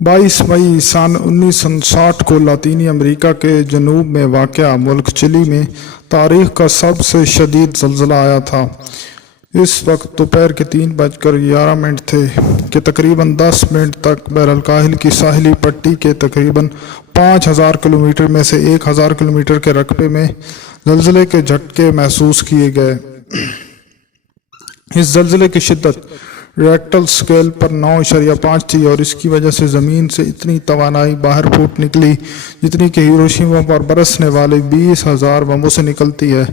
22 मई सन 1960 को लातीनी अमेरिका के जनूब में वाक़या मुल्क चिली में तारीख़ का सबसे शदीद ज़लज़ला आया था। इस वक्त दोपहर के 3:11 थे कि तकरीबन 10 मिनट तक बहरअल-काहिल की साहिली पट्टी के तकरीबन 5000 किलोमीटर में से 1000 किलोमीटर के रकबे में ज़लज़ले के झटके महसूस किए गए। इस ज़लज़ले की शिद्दत रेक्टल स्केल पर 9.5 थी और इसकी वजह से ज़मीन से इतनी तवानाई बाहर फूट निकली जितनी कि हिरोशिमा पर बरसने वाले 20,000 बमों से निकलती है।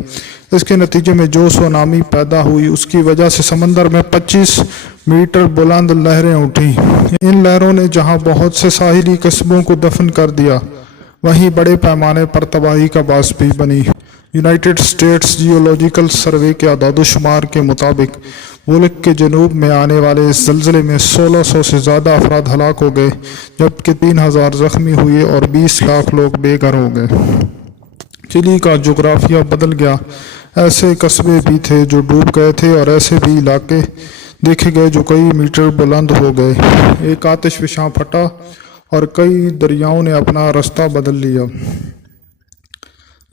इसके नतीजे में जो सुनामी पैदा हुई उसकी वजह से समंदर में 25 मीटर बुलंद लहरें उठी। इन लहरों ने जहां बहुत से साहिली कस्बों को दफन कर दिया, वहीं बड़े पैमाने पर तबाही का बायस भी बनी। यूनाइटेड स्टेट्स जियोलॉजिकल सर्वे के आदाद-ओ-शुमार के मुताबिक मुल्क के जनूब में आने वाले इस ज़लज़ले में 1600 से ज़्यादा अफराद हलाक हो गए, जबकि 3000 ज़ख्मी हुए और 20 लाख लोग बेघर हो गए। चिली का जोग्राफिया बदल गया। ऐसे कस्बे भी थे जो डूब गए थे और ऐसे भी इलाके देखे गए जो कई मीटर बुलंद हो गए। एक आतिशफ़शां फटा और कई दरियाओं ने अपना रास्ता बदल लिया।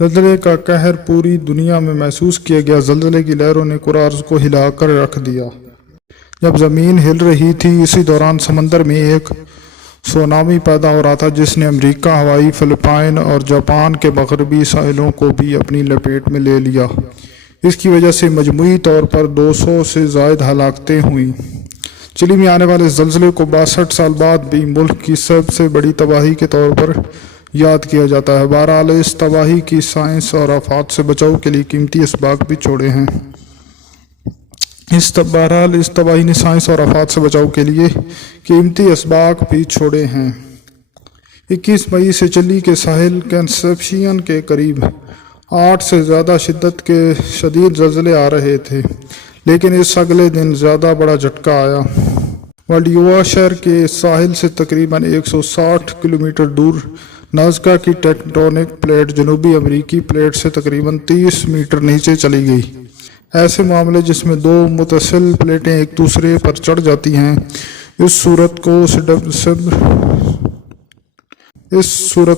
ज़लज़ले का कहर पूरी दुनिया में महसूस किया गया। ज़लज़ले की लहरों ने कुरान अर्ज़ को हिलाकर रख दिया। जब ज़मीन हिल रही थी, इसी दौरान समंदर में एक सुनामी पैदा हो रहा था जिसने अमेरिका, हवाई, फिलिपाइन और जापान के मगरबी साहिलों को भी अपनी लपेट में ले लिया। इसकी वजह से मजमूई तौर पर 200 से ज़ायद हलाकतें हुई। चिली में आने वाले ज़लज़ले को 62 साल बाद भी मुल्क की सबसे बड़ी तबाही के तौर पर याद किया जाता है। बहरहाल इस तबाही की साइंस और आफात से बचाव के लिए कीमती असबाब भी छोड़े हैं। इस तबाही ने साइंस और आफात से बचाव के लिए कीमती असबाब भी छोड़े हैं। 21 मई से चिली के साहिल कंसेप्शियन के करीब 8 से ज़्यादा शिद्दत के शदीद ज़लज़ले आ रहे थे, लेकिन इस अगले दिन ज़्यादा बड़ा झटका आया। वाल्डियोवा शहर के साहिल से तकरीबन 160 किलोमीटर दूर नाज़का की टेक्टोनिक प्लेट जनूबी अमेरिकी प्लेट से तकरीबन 30 मीटर नीचे चली गई। ऐसे मामले जिसमें दो मुतसिल प्लेटें एक दूसरे पर चढ़ जाती हैं, इस सूरत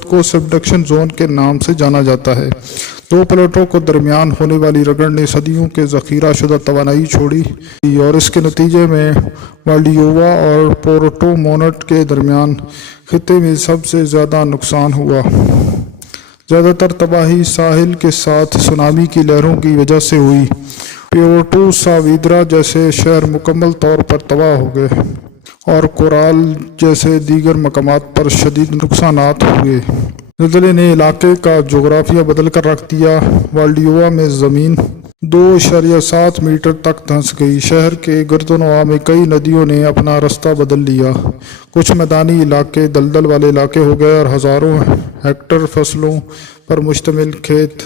को सबडक्शन जोन के नाम से जाना जाता है। दो प्लेटों को दरमियान होने वाली रगड़ ने सदियों के ज़ख़ीरा शुदा तवानाई छोड़ी और इसके नतीजे में वाल्डियोवा और पोर्टो मोनट के दरमियान खित्ते में सबसे ज़्यादा नुकसान हुआ। ज़्यादातर तबाही साहिल के साथ सुनामी की लहरों की वजह से हुई। प्योर्टो साविद्रा जैसे शहर मुकम्मल तौर पर तबाह हो गए और कोराल जैसे दीगर मकामात पर शदीद नुकसानात हुए। ज़लज़ले ने इलाके का जोग्राफिया बदल कर रख दिया। वाल्डियोवा में ज़मीन 2.7 मीटर तक धंस गई। शहर के गर्दनवा में कई नदियों ने अपना रास्ता बदल लिया। कुछ मैदानी इलाके दलदल वाले इलाके हो गए और हज़ारों हेक्टर फसलों पर मुश्तमिल खेत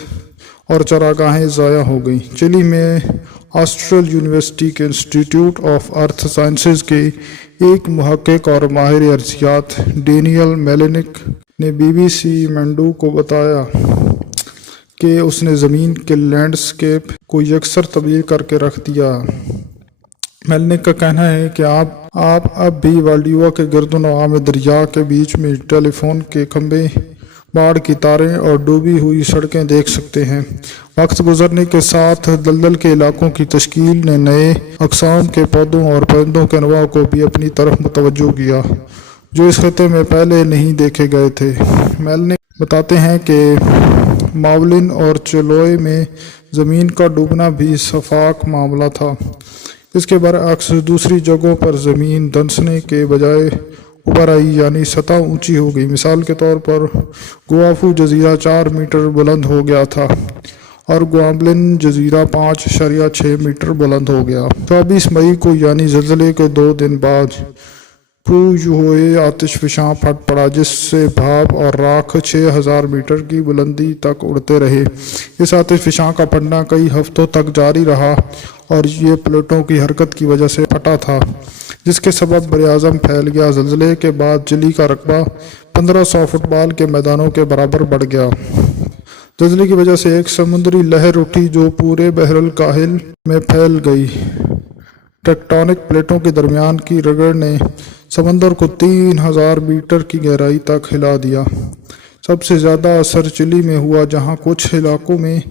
और चरागाहें ज़ाया हो गईं। चिली में ऑस्ट्रेल यूनिवर्सिटी के इंस्टीट्यूट ऑफ अर्थ साइंसेज के एक मुहक्किक और माहिर अर्जियात डेनियल मेलेनिक ने BBC मैंडू को बताया कि उसने ज़मीन के लैंडस्केप को यकसर तब्दील करके रख दिया। मेलेनिक का कहना है कि आप अब भी वाल्डियोवा के गर्दनवा में दरिया के बीच में टेलीफोन के खंभे, बाढ़ की तारें और डूबी हुई सड़कें देख सकते हैं। वक्त गुजरने के साथ दलदल के इलाकों की तश्कील ने नए अक़साम के पौधों और परिंदों के अनवा को भी अपनी तरफ मुतवज्जो किया जो इस खित्ते में पहले नहीं देखे गए थे। मेलेनिक बताते हैं कि मावलिन और चिलोए में ज़मीन का डूबना भी शफाक मामला था। इसके बरअक्स दूसरी जगहों पर ज़मीन धंसने के बजाय ऊपर आई, यानी सतह ऊंची हो गई। मिसाल के तौर पर गुआफू जजीरा 4 मीटर बुलंद हो गया था और ग्वाम्बलिन जजीरा 5.6 मीटर बुलंद हो गया। 24 मई को यानी ज़लज़ले के 2 दिन बाद पुयुए आतिशफ़शां फट पड़ा जिससे भाप और राख 6000 मीटर की बुलंदी तक उड़ते रहे। इस आतिशफ़शां का फटना कई हफ्तों तक जारी रहा और ये प्लेटों की हरकत की वजह से फटा था, जिसके सबब बरआज़म फैल गया। ज़लज़ले के बाद चिली का रकबा 1500 फुटबॉल के मैदानों के बराबर बढ़ गया। ज़लज़ले की वजह से एक समुद्री लहर उठी जो पूरे बहरुल काहिल में फैल गई। टेक्टोनिक प्लेटों के दरमियान की रगड़ ने समंदर को 3000 मीटर की गहराई तक हिला दिया। सबसे ज़्यादा असर चिली में हुआ, जहां कुछ इलाकों में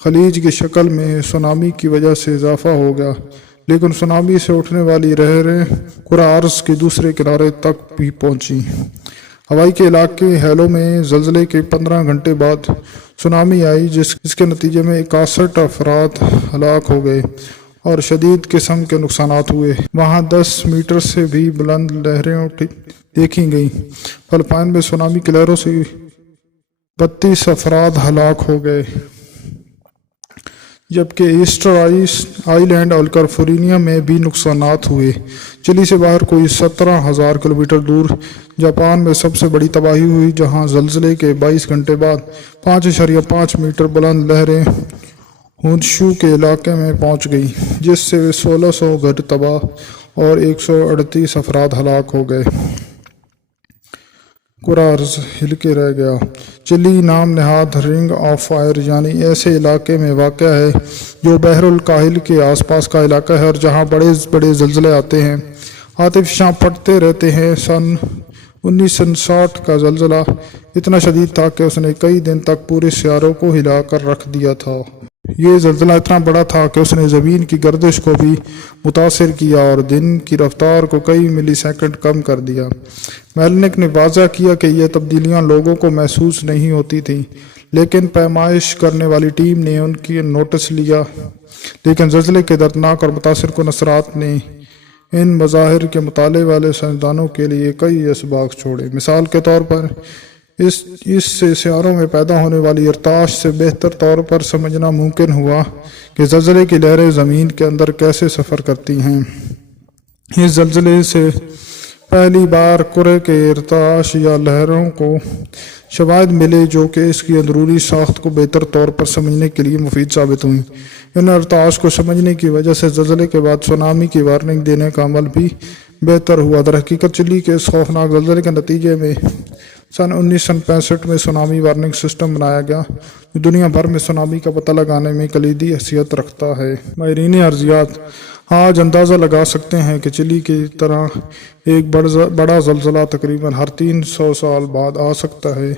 खलीज की शक्ल में सुनामी की वजह से इजाफा हो गया, लेकिन सुनामी से उठने वाली लहरें कुरार्स के दूसरे किनारे तक भी पहुंची। हवाई के इलाके हेलो में ज़लज़ले के 15 घंटे बाद सुनामी आई, जिसके नतीजे में 61 अफराद हलाक हो गए और शदीद किस्म के नुकसानात हुए। वहाँ 10 मीटर से भी बुलंद लहरें देखी गईं। फिलिपाइन में सुनामी की लहरों से 32 अफराद हलाक हो गए, जबकि ईस्टर आइलैंड और कैलिफोर्निया में भी नुकसानात हुए। चिली से बाहर कोई 17,000 किलोमीटर दूर जापान में सबसे बड़ी तबाही हुई, जहां ज़लज़ले के 22 घंटे बाद 5.5 मीटर बुलंद लहरें होन्शू के इलाके में पहुंच गई, जिससे 1600 घर तबाह और 138 अफराद हलाक हो गए। कुरार्स हिल के रह गया। चिली नाम नहाद रिंग ऑफ फायर यानी ऐसे इलाके में वाक़ है जो बहरुल काहिल के आसपास का इलाका है और जहां बड़े बड़े ज़लज़ले आते हैं। आतिशां फटते रहते हैं। सन 1960 का ज़लज़ला इतना शदीद था कि उसने कई दिन तक पूरे सियारों को हिला कर रख दिया था। ये ज़लज़ला इतना बड़ा था कि उसने ज़मीन की गर्दिश को भी मुतासिर किया और दिन की रफ्तार को कई मिलीसेकंड कम कर दिया। मेलनिक ने वाज़ा किया कि यह तब्दीलियां लोगों को महसूस नहीं होती थीं, लेकिन पैमाइश करने वाली टीम ने उनकी नोटिस लिया। लेकिन ज़लज़ले के दर्दनाक और मुतासिर कुन असरात ने इन मज़ाहिर के मुताले वाले साइंसदानों के लिए कई असबाक छोड़े। मिसाल के तौर पर इससे सियारों में पैदा होने वाली इर्ताश से बेहतर तौर पर समझना मुमकिन हुआ कि ज़लज़ले की लहरें ज़मीन के अंदर कैसे सफ़र करती हैं। इस ज़लज़ले से पहली बार कुरे के इर्ताश या लहरों को शवाहिद मिले जो कि इसकी अंदरूनी साख्त को बेहतर तौर पर समझने के लिए मुफीद साबित हुई। इन इर्ताश को समझने की वजह से ज़लज़ले के बाद सुनामी की वार्निंग देने का अमल भी बेहतर हुआ। दरहकीकत चिली के इस खौफनाक ज़लज़ले के नतीजे में सन 1965 में सुनामी वार्निंग सिस्टम बनाया गया, जो दुनिया भर में सुनामी का पता लगाने में कलीदी हैसियत रखता है। माहिरीन अर्ज़ियात आज अंदाज़ा लगा सकते हैं कि चिली की तरह एक बड़ा ज़लज़ला तकरीबन हर 300 साल बाद आ सकता है।